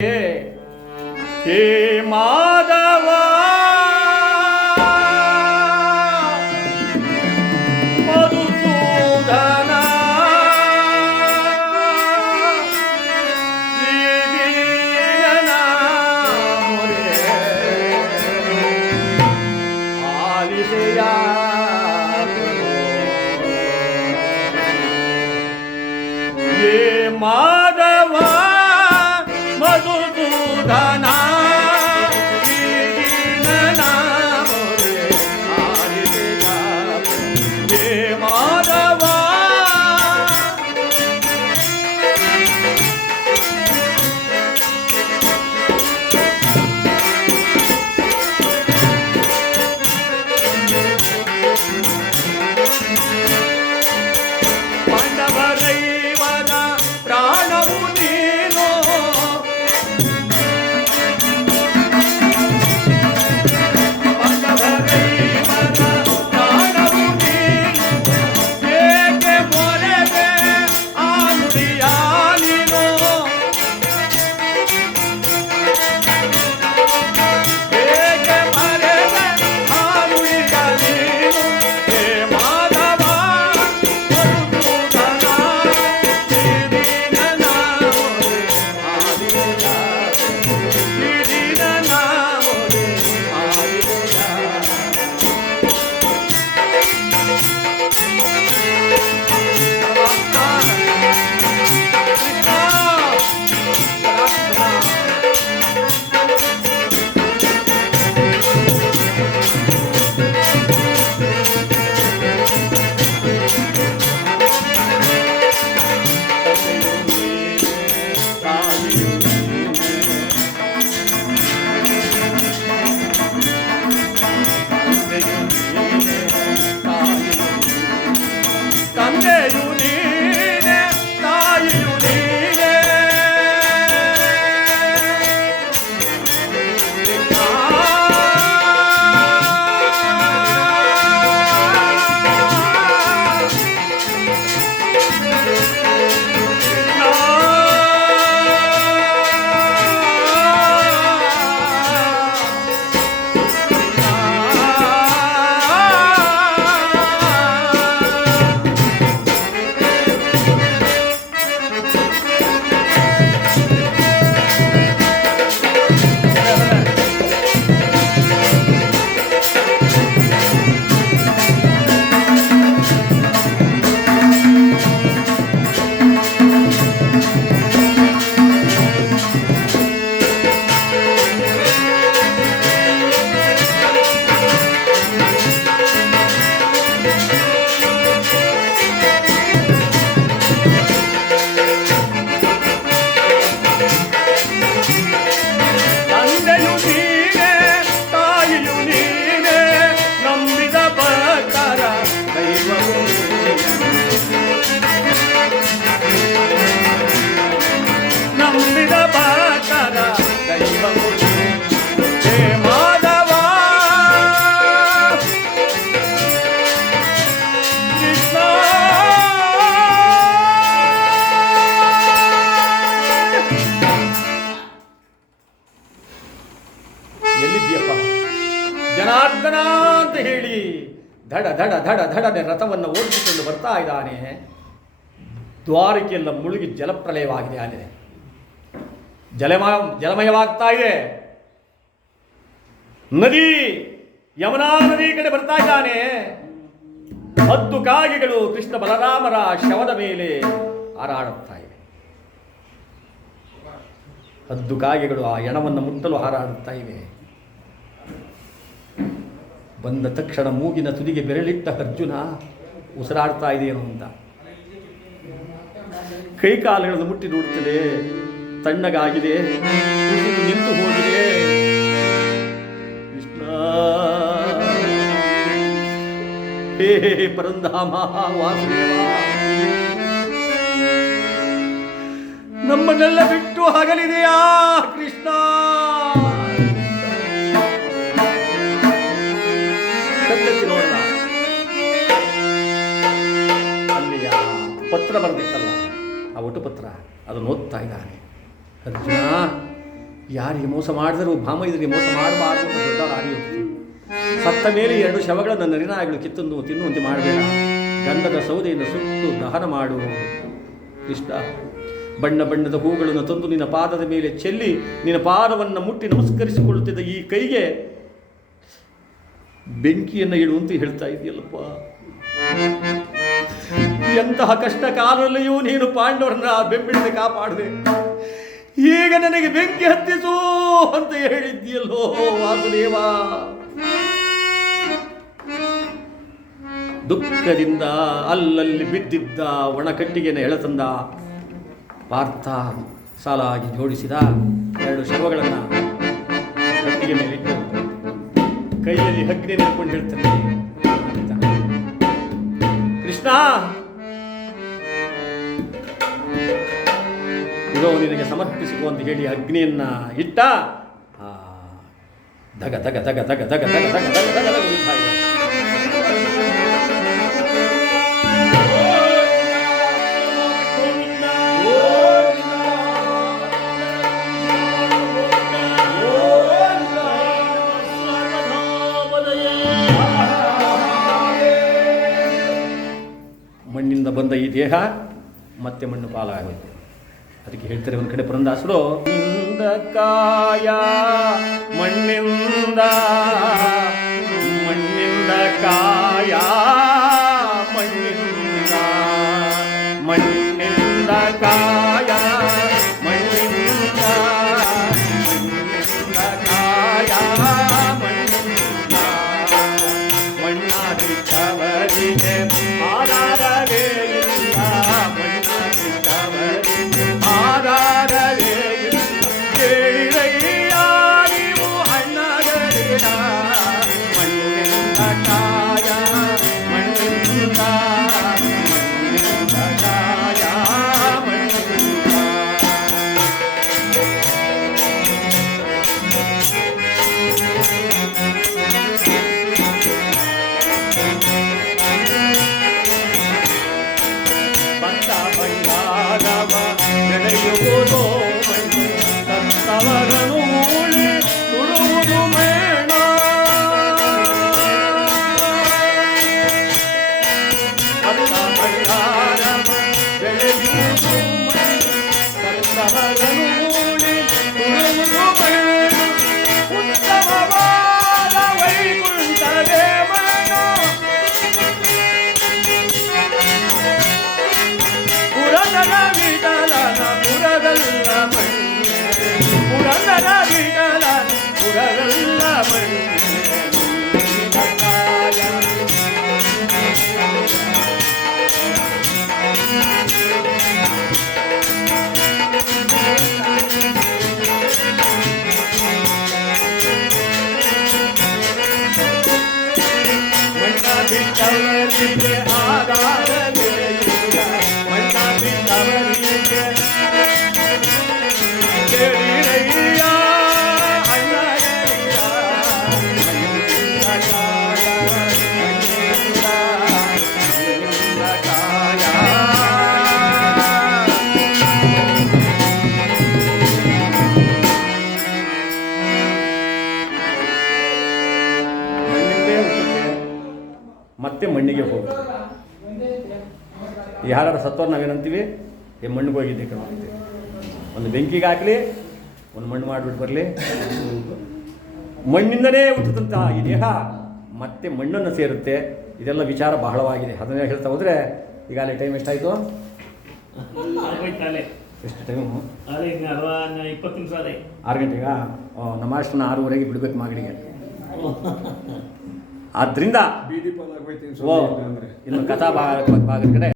ಹೇ ಮಾಧವ ಮಧುಸೂದನ ಶ್ರೀವೀರನ ಮೊರೆ ಆಲಿಸೆಯ ಹೇ ಮಾಧವ ಮಧುಸೂದನ ಶ್ರೀವೀರನ ಮೊರೆ ಆಲಿಸೆಯ ಹೇ ಮಾಧವ ಪಾಂಡವರೈವನ ಪ್ರಾಣವು ನೀನು ಪಾಂಡವರೈವನ ಪ್ರಾಣವು ನೀನು ಏಕೆ ಮೊರೆಗೆ ಆ ನುಡಿಯ ನೀನು ಏಕೆ ಮರೆಗೆ ಆ ನುಡಿಯ ನೀನು ಹೇ ಮಾಧವ ಮಧುಸೂದನ ಶ್ರೀವೀರನ ಮೊರೆ ಆಲಿಸೆಯ ಶ್ರೀವೀರನ ಮೊರೆ ಆಲಿಸೆಯ ತಂದೆಯು ನೀನೆ ತಾಯಿಯು ನೀನೆ ತಂದೆಯು ನೀನೆ ತಾಯಿಯು ನೀನೆ ನಂಬಿದ ಭಕ್ತರ ದೈವವು ನಂಬಿದ ಭಕ್ತರ ದೈವವು ಹೇ ಮಾಧವ ಕೃಷ್ಣ ಎಲ್ಲಿದ್ದೀಯಪ್ಪ ಜನಾರ್ದನ ಅಂತ ಹೇಳಿ ಧಡ ಧಡ ಧಡ ಧಡನೆ ರಥವನ್ನು ಓಡಿಸಿಕೊಂಡು ಬರ್ತಾ ಇದ್ದಾನೆ. ದ್ವಾರಕೆಯೆಲ್ಲ ಮುಳುಗಿ ಜಲಪ್ರಲಯವಾಗಿದೆ. ಆಗಿದೆ ಜಲಮಯವಾಗ್ತಾ ಇದೆ. ನದಿ ಯಮುನಾ ನದಿ ಕಡೆ ಬರ್ತಾ ಇದ್ದಾನೆ. ಹದ್ದು ಕಾಗೆಗಳು ಕೃಷ್ಣ ಬಲರಾಮರ ಶವದ ಮೇಲೆ ಹಾರಾಡುತ್ತಾ ಇವೆ. ಹದ್ದು ಕಾಗೆಗಳು ಆ ಹೆಣವನ್ನು ಮುಟ್ಟಲು ಹಾರಾಡುತ್ತಾ ಇವೆ. ಬಂದ ತಕ್ಷಣ ಮೂಗಿನ ತುದಿಗೆ ಬೆರಳಿಟ್ಟ ಅರ್ಜುನ ಉಸಿರಾಡ್ತಾ ಇದೆಯೇನೋ ಅಂತ ಕೈಕಾಲುಗಳನ್ನು ಮುಟ್ಟಿ ನೋಡುತ್ತದೆ. ತಣ್ಣಗಾಗಿದೆ, ಉಸಿರು ನಿಂತು ಹೋಗಿದೆ. ಕೃಷ್ಣ ಹೇ ಪರಂಧಾಮ ವಾಸುದೇವ, ನಮ್ಮನ್ನೆಲ್ಲ ಬಿಟ್ಟು ಹಗಲಿದೆಯಾ ಕೃಷ್ಣ? ನೋಡೋಣ, ಅಲ್ಲಿಯ ಪತ್ರ ಬರೆದಿತ್ತಲ್ಲ, ಆ ಒಟು ಪತ್ರ ಅದನ್ನು ಓದ್ತಾ ಇದ್ದಾನೆ. ಅರ್ಜುನ, ಯಾರಿಗೆ ಮೋಸ ಮಾಡಿದರೂ ಭಾಮೈದರಿಗೆ ಮೋಸ ಮಾಡಬಾರ್ದು ಅಂತ ದೊಡ್ಡ ಆರ್ಯೋಕ್ತಿ. ಸತ್ತ ಮೇಲೆ 2 ಶವಗಳನ್ನು ನರಿನಾಯಿಗಳು ಕಿತ್ತೊಂದು ತಿನ್ನುವಂತೆ ಮಾಡಬೇಡ. ಗಂಧದ ಸೌದೆಯಿಂದ ಸುಟ್ಟು ದಹನ ಮಾಡು. ಕೃಷ್ಣ, ಬಣ್ಣ ಬಣ್ಣದ ಹೂಗಳನ್ನು ತಂದು ನಿನ್ನ ಪಾದದ ಮೇಲೆ ಚೆಲ್ಲಿ ನಿನ್ನ ಪಾದವನ್ನು ಮುಟ್ಟಿ ನಮಸ್ಕರಿಸಿಕೊಳ್ಳುತ್ತಿದ್ದ ಈ ಕೈಗೆ ಬೆಂಕಿಯನ್ನು ಇಡುವಂತೆ ಹೇಳ್ತಾ ಇದೆಯಲ್ಲಪ್ಪ. ಎಂತಹ ಕಷ್ಟ ಕಾಲದಲ್ಲಿಯೂ ನೀನು ಪಾಂಡವರನ್ನ ಬೆಂಬಿಡದೆ ಕಾಪಾಡಿದೆ. ಈಗ ನನಗೆ ಬೆಂಕಿ ಹತ್ತಿಸು ಅಂತ ಹೇಳಿದ್ಯಲ್ಲೋ ವಾಸುದೇವ. ದುಃಖದಿಂದ ಅಲ್ಲಲ್ಲಿ ಬಿದ್ದಿದ್ದ ಒಣಕಟ್ಟಿಗೆಯನ್ನು ಎಳೆತಂದ ಪಾರ್ಥ ಸಾಲಾಗಿ ಜೋಡಿಸಿದ 2 ಶವಗಳನ್ನು ಕಟ್ಟಿಗೆ ಮೇಲಿಟ್ಟು ಕೈಯಲ್ಲಿ ಅಗ್ನಿ ನಿಲ್ಕೊಂಡು ಹೇಳ್ತಾನೆ, ಕೃಷ್ಣ, ಇದೋ ನಿನಗೆ ಸಮರ್ಪಿಸಿಕೊ ಅಂತ ಹೇಳಿ ಅಗ್ನಿಯನ್ನ ಇಟ್ಟ. ಧಗ ಧಗ ಧಗ ಧಗ ಧಗ ಧಗ ಧಗ ಧಗ ಧಗ ಧಗ ಉರಿತಾ ಇದೆ. ಮಣ್ಣಿಂದ ಬಂದ ಈ ದೇಹ ಮತ್ತೆ ಮಣ್ಣು ಪಾಲಾಗೋಯ್ತು. ಅದಕ್ಕೆ ಹೇಳ್ತಾರೆ ಒಂದು ಕಡೆ ಪುರಂದಾಸರು, ಇಂದ ಕಾಯ ಮಣ್ಣಿಂದ ಮಣ್ಣಿಂದ ಕಾಯ ಮಣ್ಣಿಂದ ಮಣ್ಣಿಂದ ಕಾಯ ಮಣ್ಣಿಂದ ಮಣ್ಣಿಂದ ಕಾಯ ಮಣ್ಣಿಂದ ಮಣ್ಣಾದಿಟ್ಟವರಿಗೆ ಆಧಾರವೇ ಇಲ್ಲ. ಮಣ್ಣಾದಿಟ್ಟವರಿಗೆ ಆಧಾರವೇ ಇಲ್ಲ. ಕೇಳಿರಯ್ಯ ನೀವು ಹಣ್ಣಗಳಿರ ಮಣ್ಣಿಂದ ಕಾಯ ಮಣ್ಣಿಂದ ಮಣ್ಣಿಂದ ಕಾಯ ಮಣ್ಣಿಂದ. ಬಂದ ಬಂಗಾರವ ಬೆಳೆಯುವುದೋ ಮಣ್ಣು, ಸತ್ತವರನು ಮೂಳೆ ತುಳುವುದು ಮೇಣ. ಬಂದ ಬಂಗಾರವ ಬೆಳೆಯುವುದು ಮಣ್ಣು, ಸತ್ತವರನು ಮೂಳೆ ತುಳುವುದು ಮೇಣ. ಉತ್ತಮವಾದ ವೈಕುಂಠವೇ ಮಣ್ಣ, ಪುರಂದರ ವಿಠಲನ ಪುರಗಲ್ಲ ಮಣ್ಣೆ, ಪುರಂದರ ವಿಠಲನ ಪುರಗಲ್ಲ ಮಣ್ಣೆ. ಮಣ್ಣ ಬಿಟ್ಟವರಿಗೆ ಆಧಾರವೇ ಇಲ್ಲ. ಮಣ್ಣ ಬಿಟ್ಟವರಿಗೆ ಕೇಳಿರಯ್ಯ ಅಣ್ಣಗಳಿರ ಮಣ್ಣಿಂದ ಕಾಯ ಮಣ್ಣಿಂದ ಮಣ್ಣಿಂದ ಕಾಯ. ಮಣ್ಣಿಂದೇ ಹುಟ್ಟುತ್ತೆ, ಮತ್ತೆ ಮಣ್ಣಿಗೆ ಹೋಗುತ್ತೆ. ಯಾರು ಸತ್ತೋರು ನಾವೇನಂತೀವಿ, ಈ ಮಣ್ಣಿಗೆ ಹೋಗಿದ್ದೆ ಕಣ್ತೀವಿ. ಒಂದು ಬೆಂಕಿಗೆ ಹಾಕಲಿ, ಒಂದು ಮಣ್ಣು ಮಾಡಿಬಿಟ್ಟು ಬರಲಿ, ಮಣ್ಣಿಂದನೇ ಹುಟ್ಟುತ್ತಂತ ಈ ದೇಹ ಮತ್ತೆ ಮಣ್ಣನ್ನು ಸೇರುತ್ತೆ. ಇದೆಲ್ಲ ವಿಚಾರ ಬಹಳವಾಗಿದೆ. ಅದನ್ನೇ ಹೇಳ್ತಾ ಹೋದರೆ ಈಗಾಗಲೇ ಟೈಮ್ ಎಷ್ಟಾಯಿತು? ಎಷ್ಟು ಟೈಮು? 20 ನಿಮಿಷ 6 ಗಂಟೆಗಾ? ನಮ್ಮ ಅಷ್ಟನ್ನ 6:30ಗೆ ಬಿಡಬೇಕು ಮಾಗಡಿಗೆ. ಆದ್ದರಿಂದ ಇನ್ನು ಕಥಾ ಭಾಗದ ಕಡೆ